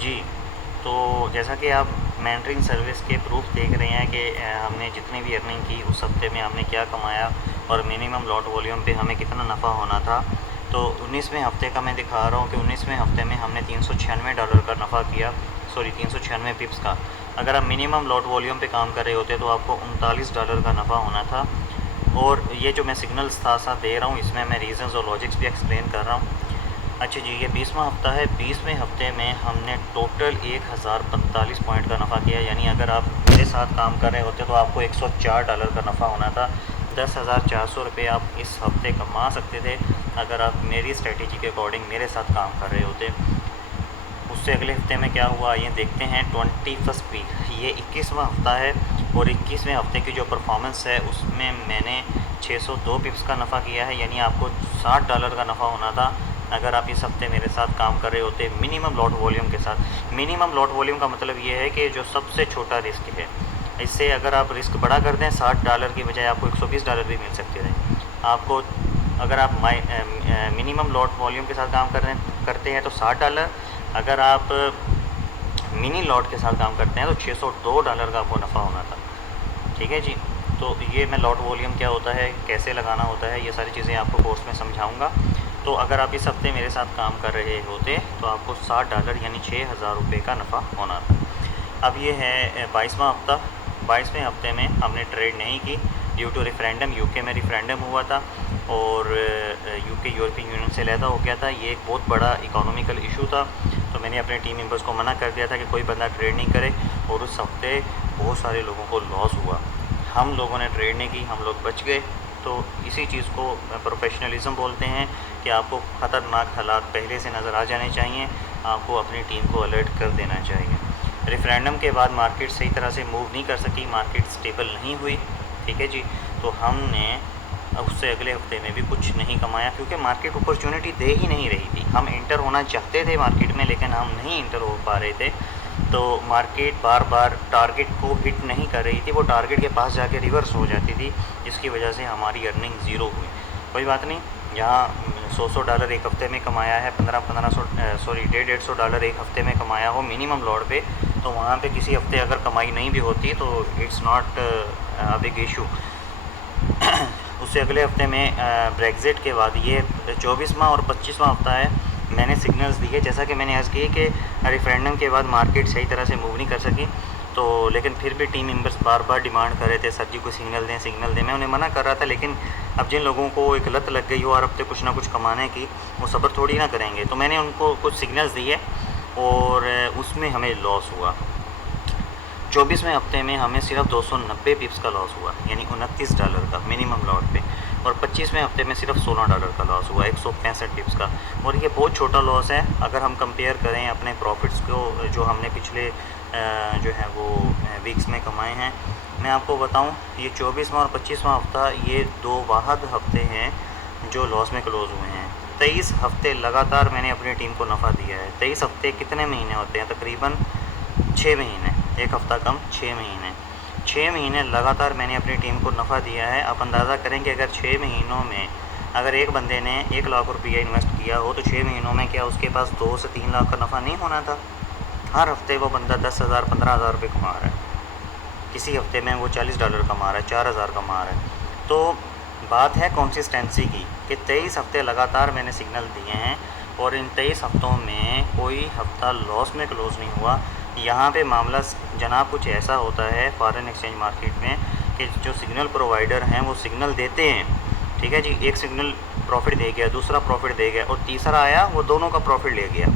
जी, तो जैसा कि आप मेंटरिंग सर्विस के प्रूफ देख रहे हैं कि हमने जितनी भी अर्निंग की उस हफ़्ते में हमने क्या कमाया और मिनिमम लॉट वॉल्यूम पे हमें कितना नफ़ा होना था। तो 19वें हफ़्ते का मैं दिखा रहा हूँ कि 19वें हफ़्ते में हमने $396 का नफ़ा किया, सॉरी 396 पिप्स का। अगर आप मिनिमम लॉट वॉल्यूम पे काम कर रहे होते तो आपको $39 का नफ़ा होना था। और ये जो मैं सिग्नल्स साथ-साथ दे रहा हूँ इसमें मैं रीज़न्स और लॉजिक्स भी एक्सप्लेन कर रहा हूँ। अच्छा जी, ये 20वां हफ़्ता है। 20वें हफ़्ते में हमने टोटल 1045 पॉइंट का नफ़ा किया। यानी अगर आप मेरे साथ काम कर रहे होते तो आपको $104 का नफ़ा होना था। 10,400 रुपये आप इस हफ़्ते कमा सकते थे अगर आप मेरी स्ट्रेटजी के अकॉर्डिंग मेरे साथ काम कर रहे होते। उससे अगले हफ़्ते में क्या हुआ ये देखते हैं। 21st वीक, ये 21वां हफ़्ता है और 21वें हफ़्ते की जो परफॉर्मेंस है उसमें मैंने 602 पिप्स का नफ़ा किया है। यानी आपको $60 का नफ़ा होना था अगर आप इस हफ़्ते मेरे साथ काम कर रहे होते मिनिमम लॉट वॉल्यूम के साथ। मिनिमम लॉट वॉल्यूम का मतलब ये है कि जो सबसे छोटा रिस्क है। इससे अगर आप रिस्क बड़ा कर दें $60 की बजाय आपको $120 भी मिल सकते थे। आपको अगर आप मिनिमम लॉट वॉल्यूम के साथ काम करते हैं तो $60, अगर आप मिनी लॉट के साथ काम करते हैं तो $602 का आपको नफ़ा होना था। ठीक है जी। तो ये मैं लॉट वॉल्यूम क्या होता है, कैसे लगाना होता है, ये सारी चीज़ें आपको कोर्स में समझाऊंगा। तो अगर आप इस हफ़्ते मेरे साथ काम कर रहे होते तो आपको $60 यानी ₹6000 का नफ़ा होना था। अब ये है 22वां हफ़्ता। 22वें हफ़्ते में हमने ट्रेड नहीं की ड्यू टू रेफरेंडम। यूके में रेफरेंडम हुआ था और यूके यूरोपियन यूनियन से अलहदा हो गया था। ये एक बहुत बड़ा इकोनॉमिकल इशू था। तो मैंने अपने टीम मेंबर्स को मना कर दिया था कि कोई बंदा ट्रेड नहीं करे और उस हफ़्ते बहुत सारे लोगों को लॉस हुआ। हम लोगों ने ट्रेड नहीं की, हम लोग बच गए। तो इसी चीज़ को प्रोफेशनलिज्म बोलते हैं कि आपको ख़तरनाक हालात पहले से नज़र आ जाने चाहिए, आपको अपनी टीम को अलर्ट कर देना चाहिए। रेफरेंडम के बाद मार्केट सही तरह से मूव नहीं कर सकी, मार्केट स्टेबल नहीं हुई। ठीक है जी। तो हमने उससे अगले हफ्ते में भी कुछ नहीं कमाया क्योंकि मार्केट अपॉर्चुनिटी दे ही नहीं रही थी। हम इंटर होना चाहते थे मार्केट में लेकिन हम नहीं इंटर हो पा रहे थे। तो मार्केट बार बार टारगेट को हिट नहीं कर रही थी, वो टारगेट के पास जाके रिवर्स हो जाती थी, जिसकी वजह से हमारी अर्निंग ज़ीरो हुई। कोई बात नहीं, यहाँ $100 एक हफ़्ते में कमाया है, 1500 सॉरी $150 एक हफ़्ते में कमाया हो मिनिमम लॉट पे, तो वहाँ पे किसी हफ़्ते अगर कमाई नहीं भी होती तो it's not a big issue. उससे अगले हफ़्ते में ब्रेग्ज़िट के बाद ये 24वां और 25वां हफ़्ता है। मैंने सिग्नल्स दिए जैसा कि मैंने आज किए कि रेफरेंडम के बाद मार्केट सही तरह से मूव नहीं कर सकी। तो लेकिन फिर भी टीम मेंबर्स बार बार डिमांड कर रहे थे सर जी को सिग्नल दें, सिग्नल दें। मैं उन्हें मना कर रहा था लेकिन अब जिन लोगों को एक लत लग गई हो हर हफ्ते कुछ ना कुछ कमाने की, वो सब्र थोड़ी ना करेंगे। तो मैंने उनको कुछ सिग्नल्स दिए और उसमें हमें लॉस हुआ। 24वें हफ्ते में हमें सिर्फ 290 पिप्स का लॉस हुआ यानी $29 का मिनिमम लॉट पे। और 25वें हफ्ते में सिर्फ $16 का लॉस हुआ 165 पिप्स का। और ये बहुत छोटा लॉस है अगर हम कंपेयर करें अपने प्रॉफिट्स को जो हमने पिछले जो है वो वीक्स में कमाए हैं। मैं आपको बताऊं ये 24वां और 25वां हफ्ता ये दो वाहद हफ्ते हैं जो लॉस में क्लोज़ हुए हैं। 23 हफ्ते लगातार मैंने अपनी टीम को नफ़ा दिया है। 23 हफ्ते कितने महीने होते हैं? तकरीबन 6 महीने, एक हफ़्ता कम 6 महीने। 6 महीने लगातार मैंने अपनी टीम को नफ़ा दिया है। आप अंदाज़ा करें कि अगर 6 महीनों में अगर एक बंदे ने 1 लाख रुपया इन्वेस्ट किया हो तो 6 महीनों में क्या उसके पास 2 से 3 लाख का नफ़ा नहीं होना था? हर हफ्ते वो बंदा 10,000 15,000 रुपये कमा रहा है। किसी हफ्ते में वो $40 कमा रहा है, 4,000 कमा रहा है। तो बात है कंसिस्टेंसी की कि 23 हफ्ते लगातार मैंने सिग्नल दिए हैं और इन 23 हफ्तों में कोई हफ्ता लॉस में क्लोज़ नहीं हुआ। यहाँ पे मामला जनाब कुछ ऐसा होता है फॉरेन एक्सचेंज मार्केट में कि जो सिग्नल प्रोवाइडर हैं वो सिग्नल देते हैं। ठीक है जी, एक सिग्नल प्रॉफिट दे गया, दूसरा प्रॉफिट दे गया और तीसरा आया वो दोनों का प्रॉफिट ले गया।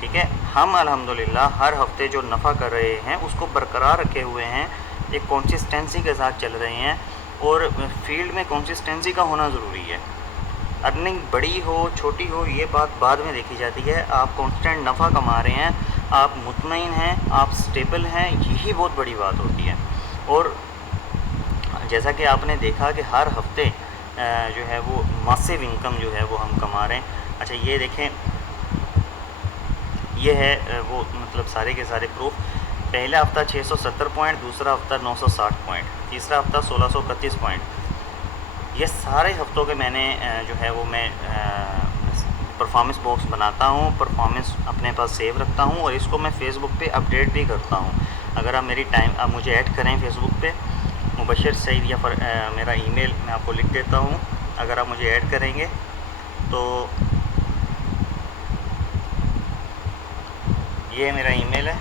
ठीक है, हम अल्हम्दुलिल्लाह हर हफ्ते जो नफ़ा कर रहे हैं उसको बरकरार रखे हुए हैं, एक कंसिस्टेंसी के साथ चल रहे हैं। और फील्ड में कंसिस्टेंसी का होना ज़रूरी है। अर्निंग बड़ी हो छोटी हो ये बात बाद में देखी जाती है। आप कांस्टेंट नफ़ा कमा रहे हैं, आप मुतमईन हैं, आप स्टेबल हैं, यही बहुत बड़ी बात होती है। और जैसा कि आपने देखा कि हर हफ्ते जो है वो मासिव इनकम जो है वो हम कमा रहे हैं। अच्छा ये देखें, ये है वो मतलब सारे के सारे प्रूफ। पहला हफ़्ता 670 पॉइंट, दूसरा हफ़्ता 960 पॉइंट, तीसरा हफ़्ता 1631 पॉइंट। ये सारे हफ्तों के मैंने जो है वो मैं परफॉर्मेंस बॉक्स बनाता हूँ, परफॉर्मेंस अपने पास सेव रखता हूँ और इसको मैं फ़ेसबुक पे अपडेट भी करता हूँ। अगर आप आप मुझे ऐड करें फ़ेसबुक पे, मुबशर सईद या मेरा ईमेल मैं आपको लिख देता हूँ। अगर आप मुझे ऐड करेंगे तो ये मेरा ईमेल है।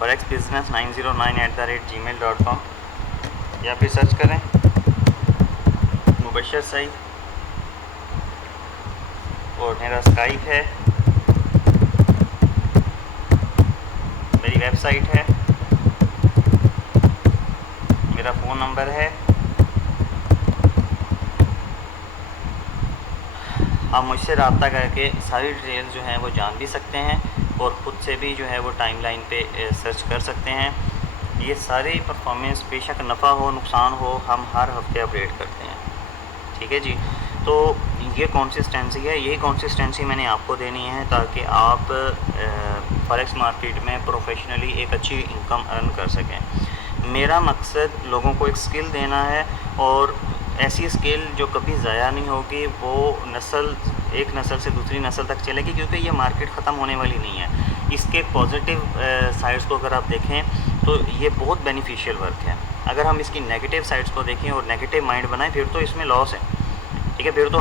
forexbusiness909@gmail.com या फिर सर्च करें मुबशर सईद। और मेरा स्काइप है, मेरी वेबसाइट है, मेरा फ़ोन नंबर है। आप मुझसे रब्ता करके सारी डिटेल जो हैं वो जान भी सकते हैं और ख़ुद से भी जो है वो टाइमलाइन पे सर्च कर सकते हैं। ये सारी परफॉर्मेंस बेशक नफ़ा हो नुकसान हो, हम हर हफ्ते अपडेट करते हैं। ठीक है जी। तो ये कंसिस्टेंसी है, यही कंसिस्टेंसी मैंने आपको देनी है ताकि आप फॉरेक्स मार्केट में प्रोफेशनली एक अच्छी इनकम अर्न कर सकें। मेरा मकसद लोगों को एक स्किल देना है और ऐसी स्किल जो कभी ज़ाया नहीं होगी, वो एक नस्ल से दूसरी नस्ल तक चलेगी, क्योंकि ये मार्केट ख़त्म होने वाली नहीं है। इसके पॉजिटिव साइड्स को अगर आप देखें तो ये बहुत बेनिफिशियल वर्क है। अगर हम इसकी नेगेटिव साइड्स को देखें और नेगेटिव माइंड बनाएं फिर तो इसमें लॉस है। ठीक है, फिर तो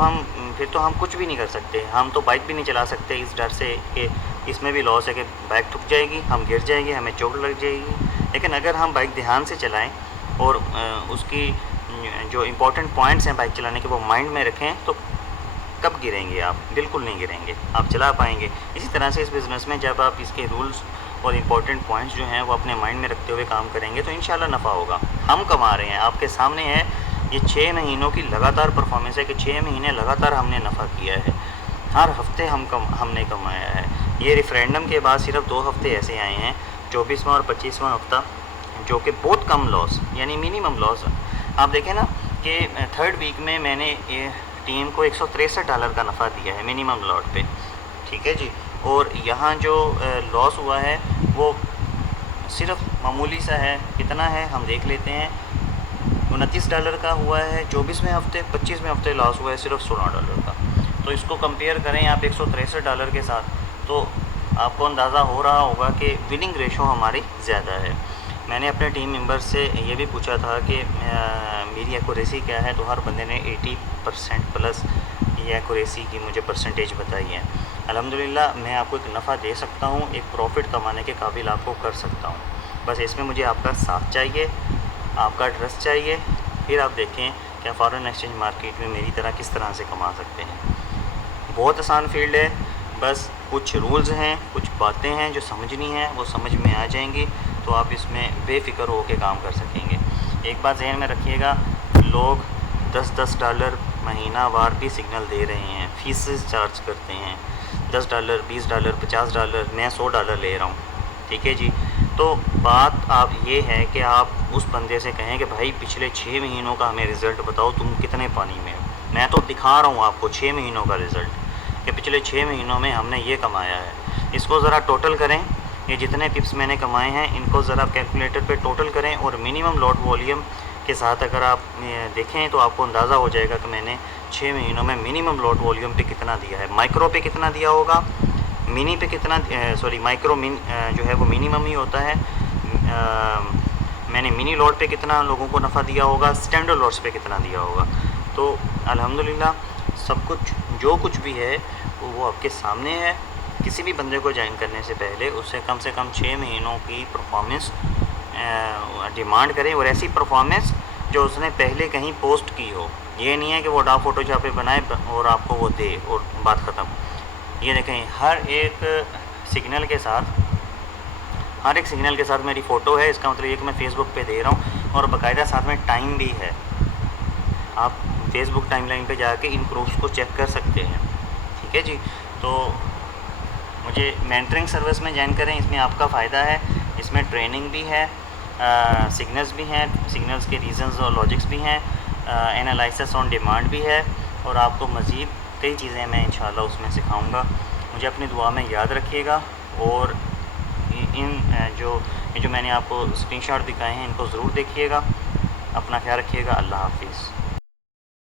हम कुछ भी नहीं कर सकते। हम तो बाइक भी नहीं चला सकते इस डर से कि इसमें भी लॉस है कि बाइक ठुक जाएगी, हम गिर जाएंगे, हमें चोट लग जाएगी। लेकिन अगर हम बाइक ध्यान से चलाएं और उसकी जो इम्पोर्टेंट पॉइंट्स हैं बाइक चलाने के वो माइंड में रखें तो कब गिरेंगे आप? बिल्कुल नहीं गिरेंगे, आप चला पाएंगे। इसी तरह से इस बिज़नेस में जब आप इसके रूल्स और इम्पोर्टेंट पॉइंट्स जो हैं वो अपने माइंड में रखते हुए काम करेंगे तो इंशाल्लाह नफ़ा होगा। हम कमा रहे हैं, आपके सामने है। ये 6 महीनों की लगातार परफॉर्मेंस है कि 6 महीने लगातार हमने नफ़ा किया है। हर हफ्ते हमने कमाया है। ये रेफरेंडम के बाद सिर्फ 2 हफ्ते ऐसे आए हैं, 24वां और 25वां हफ्ता, जो कि बहुत कम लॉस यानी मिनिमम लॉस। आप देखें ना कि 3rd वीक में मैंने टीम को $163 का नफ़ा दिया है मिनिमम लॉट पे। ठीक है जी। और यहाँ जो लॉस हुआ है वो सिर्फ मामूली सा है। कितना है हम देख लेते हैं। $29 का हुआ है 24वें हफ्ते, 25वें हफ्ते लॉस हुआ है सिर्फ $16 का। तो इसको कंपेयर करें आप $163 के साथ तो आपको अंदाज़ा हो रहा होगा कि विनिंग रेशो हमारी ज़्यादा है। मैंने अपने टीम मेंबर से ये भी पूछा था कि मेरी एक्यूरेसी क्या है, तो हर बंदे ने 80% प्लस ये एक्यूरेसी की मुझे परसेंटेज बताई है। अल्हम्दुलिल्लाह मैं आपको एक नफ़ा दे सकता हूँ, एक प्रॉफिट कमाने के काबिल आपको कर सकता हूँ। बस इसमें मुझे आपका साथ चाहिए, आपका ट्रस्ट चाहिए। फिर आप देखें कि फॉरेन एक्सचेंज मार्केट में मेरी तरह किस तरह से कमा सकते हैं। बहुत आसान फील्ड है, बस कुछ रूल्स हैं, कुछ बातें हैं जो समझनी हैं, वो समझ में आ जाएंगी तो आप इसमें बेफ़िक्र हो के काम कर सकेंगे। एक बात ज़हन में रखिएगा, लोग $10 महीनावार भी सिग्नल दे रहे हैं, फीसेस चार्ज करते हैं $10, $20, $50, मैं $100 ले रहा हूँ। ठीक है जी। तो बात आप ये है कि आप उस बंदे से कहें कि भाई पिछले 6 महीनों का हमें रिज़ल्ट बताओ, तुम कितने पानी में हो। मैं तो दिखा रहा हूँ आपको 6 महीनों का रिज़ल्ट कि पिछले 6 महीनों में हमने ये कमाया है। इसको ज़रा टोटल करें, ये जितने टिप्स मैंने कमाए हैं इनको ज़रा कैलकुलेटर पे टोटल करें और मिनिमम लॉट वॉल्यूम के साथ अगर आप देखें तो आपको अंदाज़ा हो जाएगा कि मैंने 6 महीनों में मिनिमम लॉट वॉल्यूम पे कितना दिया है। माइक्रो पे कितना दिया होगा, मिनी पे कितना माइक्रो जो है वो मिनिमम ही होता है। मैंने मिनी लॉट पे कितना लोगों को नफ़ा दिया होगा, स्टैंडर्ड लॉट्स पे कितना दिया होगा। तो अल्हम्दुलिल्लाह सब कुछ जो कुछ भी है वो आपके सामने है। किसी भी बंदे को ज्वाइन करने से पहले उससे कम 6 महीनों की परफॉर्मेंस डिमांड करें और ऐसी परफॉर्मेंस जो उसने पहले कहीं पोस्ट की हो। ये नहीं है कि वो डाक फ़ोटो जहाँ पे बनाए और आपको वो दे और बात ख़त्म। ये देखें, हर एक सिग्नल के साथ मेरी फ़ोटो है। इसका मतलब ये कि मैं फ़ेसबुक पे दे रहा हूँ और बाकायदा साथ में टाइम भी है। आप फेसबुक टाइमलाइन पे जाके इन प्रूफ्स को चेक कर सकते हैं। ठीक है जी। तो मुझे मेंटरिंग सर्विस में ज्वाइन करें, इसमें आपका फ़ायदा है। इसमें ट्रेनिंग भी है, सिग्नल्स भी हैं, सिग्नल्स के रीज़न्स और लॉजिक्स भी हैं, एनालिसिस ऑन डिमांड भी है और आपको मज़ीद कई चीज़ें मैं इंशाल्लाह उसमें सिखाऊंगा। मुझे अपनी दुआ में याद रखिएगा और इन जो ये जो मैंने आपको स्क्रीनशॉट दिखाए हैं इनको ज़रूर देखिएगा। अपना ख्याल रखिएगा। अल्लाह हाफ़िज़।